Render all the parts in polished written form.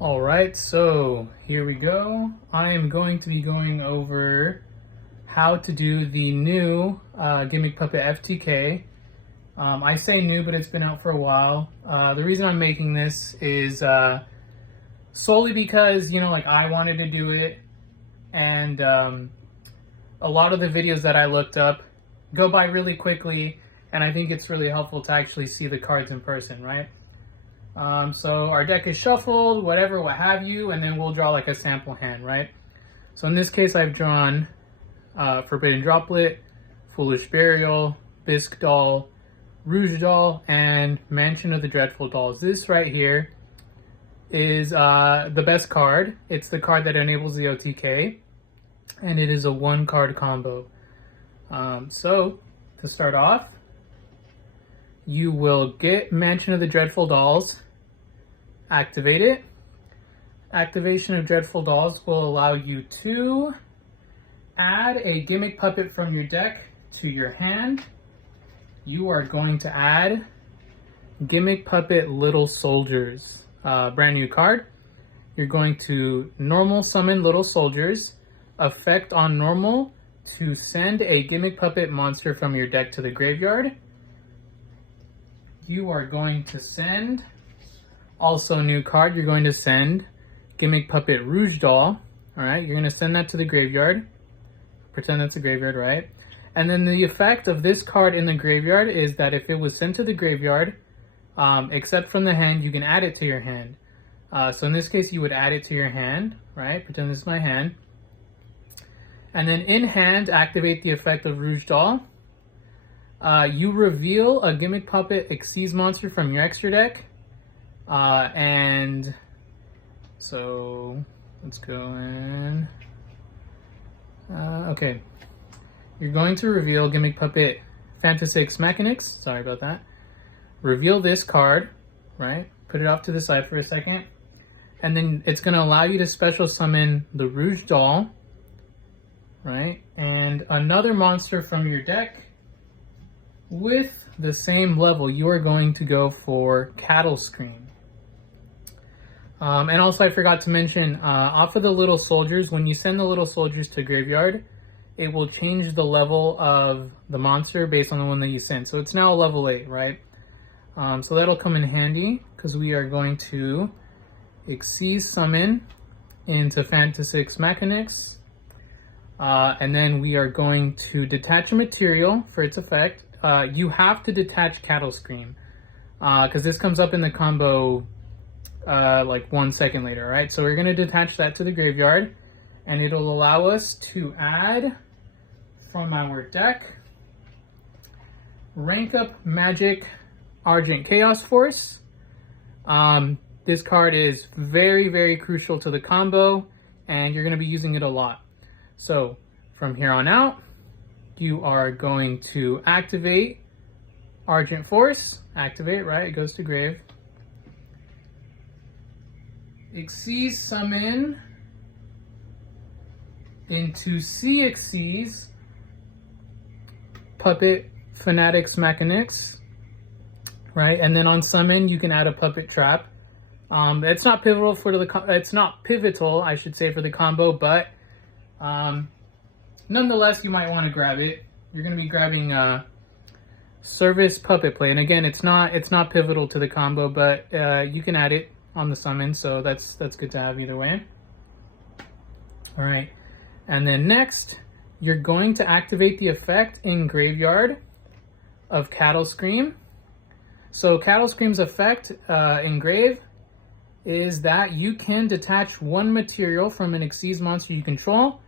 All right, so here we go. I am going to be going over how to do the new Gimmick Puppet FTK. I say new, but it's been out for a while. The reason I'm making this is solely because, I wanted to do it, and a lot of the videos that I looked up go by really quickly, and I think it's really helpful to actually see the cards in person, right? So our deck is shuffled, whatever, what have you, and then we'll draw like a sample hand, right? So in this case, I've drawn Forbidden Droplet, Foolish Burial, Bisque Doll, Rouge Doll, and Mansion of the Dreadful Dolls. This right here is the best card. It's the card that enables the OTK, and it is a 1-card combo. So to start off, you will get Mansion of the Dreadful Dolls, activate it. Activation of Dreadful Dolls will allow you to add a Gimmick Puppet from your deck to your hand. You are going to add Gimmick Puppet Little Soldiers, brand new card. You're going to normal summon Little Soldiers, effect on normal to send a Gimmick Puppet monster from your deck to the graveyard. You are going to send, also new card, you're going to send Gimmick Puppet Rouge Doll. Alright, you're going to send that to the graveyard. Pretend that's a graveyard, right? And then the effect of this card in the graveyard is that if it was sent to the graveyard, except from the hand, you can add it to your hand. So in this case, you would add it to your hand, right? Pretend this is my hand. And then in hand, activate the effect of Rouge Doll. You reveal a Gimmick Puppet Xyz monster from your extra deck. And so let's go in. Okay. You're going to reveal Gimmick Puppet Fantasix Mechanix. Sorry about that. Reveal this card, right? Put it off to the side for a second. And then it's going to allow you to special summon the Rouge Doll, right? And another monster from your deck. With the same level, you are going to go for Cattle Scream. And also I forgot to mention, off of the Little Soldiers, when you send the Little Soldiers to graveyard, it will change the level of the monster based on the one that you sent. So it's now a level 8, right? So that'll come in handy, because we are going to Xyz summon into Fantasix Mechanix. And then we are going to detach a material for its effect. You have to detach Cattle Scream, because this comes up in the combo like 1 second later, right? So we're going to detach that to the graveyard, and it'll allow us to add from our deck Rank Up Magic Argent Chaos Force. This card is very, very crucial to the combo, and you're going to be using it a lot. So from here on out, you are going to activate Argent Force. Activate, right? It goes to grave. Xyz summon into Xyz Puppet Fanatics Mechanix, right? And then on summon, you can add a Puppet Trap. It's not pivotal for it's not pivotal, I should say, for the combo, but nonetheless, you might want to grab it. You're going to be grabbing Service Puppet Play, and again, it's not pivotal to the combo, but you can add it on the summon, so that's good to have either way. All right, and then next, you're going to activate the effect in graveyard of Cattle Scream. So Cattle Scream's effect in grave is that you can detach one material from an Xyz monster you control.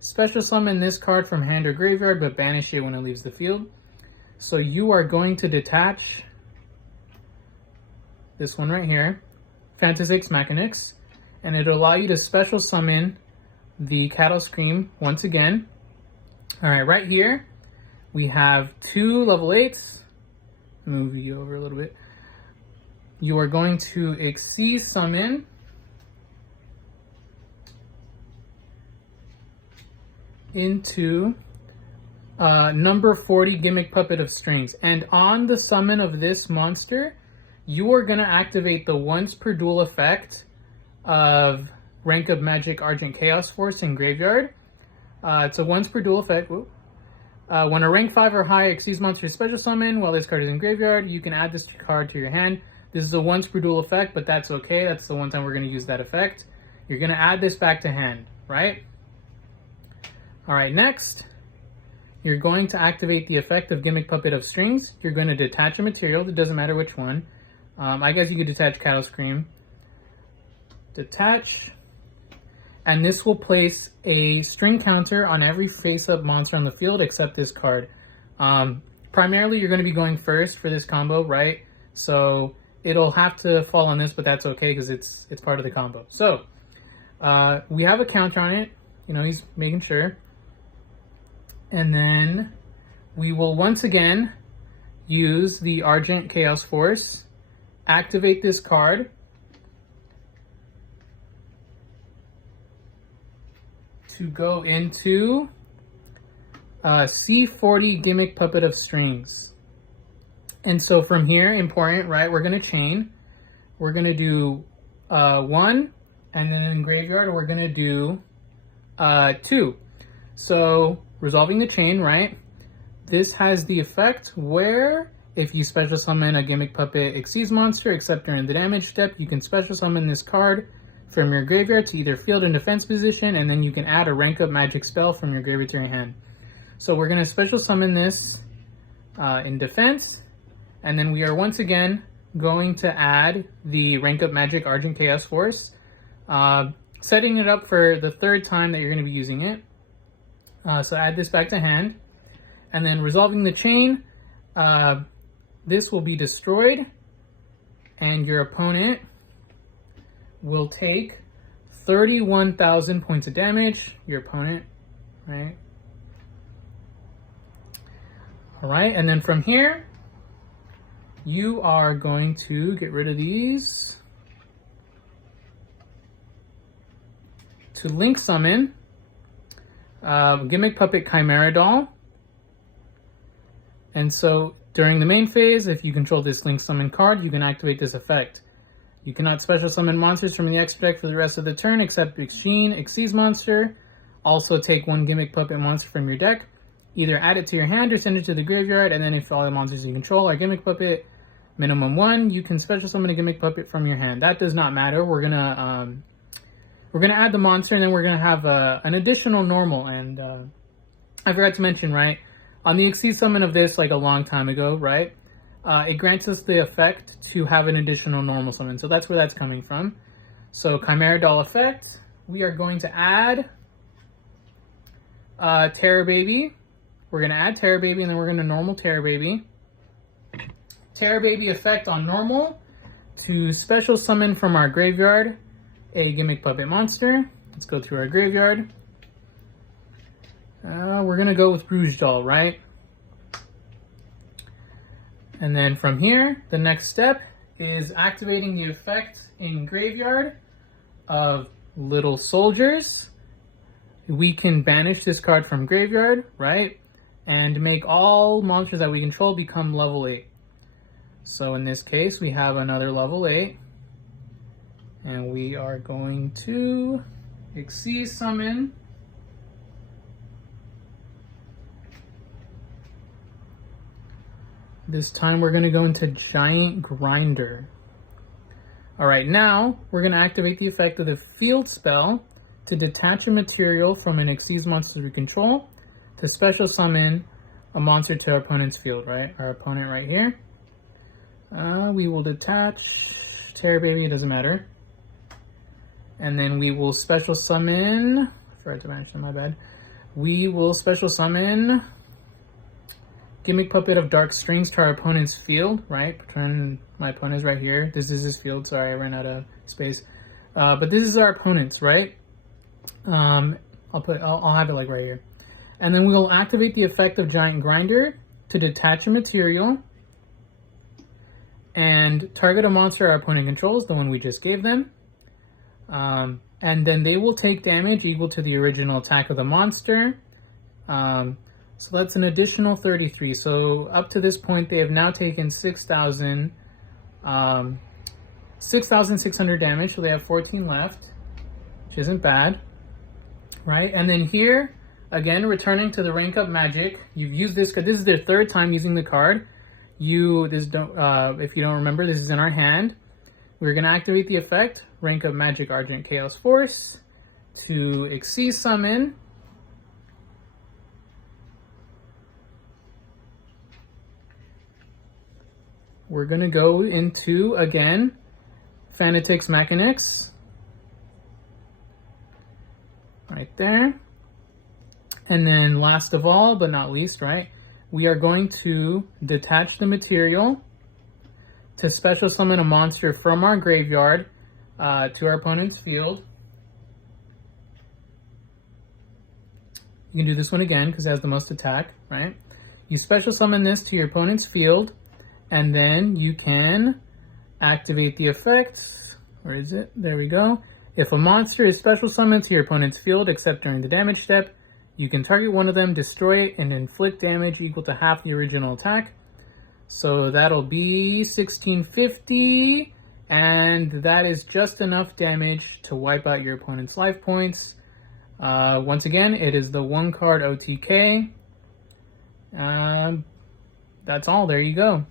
Special summon this card from hand or graveyard, but banish it when it leaves the field. So you are going to detach this one right here, Fantasix Mechanix, and it'll allow you to special summon the Cattle Scream once again. All right, right here, we have 2 level 8s. Move you over a little bit. You are going to Xyz summon into number 40 Gimmick Puppet of Strings. And on the summon of this monster, you are going to activate the once per duel effect of Rank Up Magic Argent Chaos Force in Graveyard. It's a once per duel effect. When a rank 5 or higher exceeds monster special summon while this card is in Graveyard, you can add this card to your hand. This is a once per duel effect, but that's okay. That's the one time we're going to use that effect. You're going to add this back to hand, right? Alright, next, you're going to activate the effect of Gimmick Puppet of Strings. You're going to detach a material. It doesn't matter which one. I guess you could detach Cattle Scream. Detach. And this will place a string counter on every face-up monster on the field except this card. Primarily, you're going to be going first for this combo, right? So it'll have to fall on this, but that's okay because it's part of the combo. So we have a counter on it. You know, he's making sure. And then we will once again use the Argent Chaos Force, activate this card, to go into C40 Gimmick Puppet of Strings. And so from here, important, right, we're going to chain. We're going to do 1, and then in Graveyard, we're going to do 2. So resolving the chain, right, this has the effect where if you special summon a Gimmick Puppet Exceeds monster, except during the damage step, you can special summon this card from your graveyard to either field and defense position, and then you can add a rank up magic spell from your graveyard to your hand. So we're going to special summon this in defense, and then we are once again going to add the rank up magic Argent Chaos Force, setting it up for the 3rd time that you're going to be using it. So add this back to hand, and then resolving the chain, this will be destroyed, and your opponent will take 31,000 points of damage. Your opponent, right? All right, and then from here, you are going to get rid of these to link summon Gimmick Puppet Chimera Doll. And so during the main phase, if you control this link summon card, you can activate this effect. You cannot special summon monsters from the extra deck for the rest of the turn except Exchange Exceeds monster. Also take 1 Gimmick Puppet monster from your deck. Either add it to your hand or send it to the graveyard, and then if all the monsters you control are Gimmick Puppet, minimum 1, you can special summon a Gimmick Puppet from your hand. That does not matter. We're gonna add the monster, and then we're gonna have an additional normal. And I forgot to mention, right, on the Exceed summon of this like a long time ago, right, it grants us the effect to have an additional normal summon. So that's where that's coming from. So Chimera Doll effect, we are going to add Terror Baby. We're going to add Terror Baby, and then we're going to normal Terror Baby. Terror Baby effect on normal to special summon from our graveyard a Gimmick Puppet monster. Let's go through our graveyard. We're going to go with Rouge Doll, right? And then from here, the next step is activating the effect in graveyard of Little Soldiers. We can banish this card from graveyard, right? And make all monsters that we control become level 8. So in this case, we have another level 8. And we are going to Exceed summon this time we're going to go into Giant Grinder. Alright, now we're going to activate the effect of the field spell to detach a material from an Exceeds monster we control to special summon a monster to our opponent's field, right? Our opponent right here. We will detach Terror Baby, it doesn't matter. And then we will special summon, I forgot to mention, my bad. We will special summon Gimmick Puppet of Dark Strings to our opponent's field, right? Pretend my opponent is right here. This is his field, sorry, I ran out of space. But this is our opponent's, right? I'll have it like right here. And then we will activate the effect of Giant Grinder to detach a material and target a monster our opponent controls, the one we just gave them. And then they will take damage equal to the original attack of the monster. So that's an additional 33. So up to this point, they have now taken 6,000 6,600 damage, so they have 14 left, which isn't bad, right? And then here, again, returning to the rank up magic. You've used this, this is their third time using the card. If you don't remember, this is in our hand. We're gonna activate the effect, rank up magic Argent Chaos Force, to Exceed Summon. We're gonna go into, again, Fanatix Mechanix. Right there. And then last of all, but not least, right, we are going to detach the material to special summon a monster from our graveyard to our opponent's field. You can do this one again because it has the most attack, right? You special summon this to your opponent's field, and then you can activate the effect. Where is it? There we go. If a monster is special summoned to your opponent's field, except during the damage step, you can target one of them, destroy it, and inflict damage equal to half the original attack. So that'll be 1650, and that is just enough damage to wipe out your opponent's life points. Once again, it is the 1-card OTK. That's all. There you go.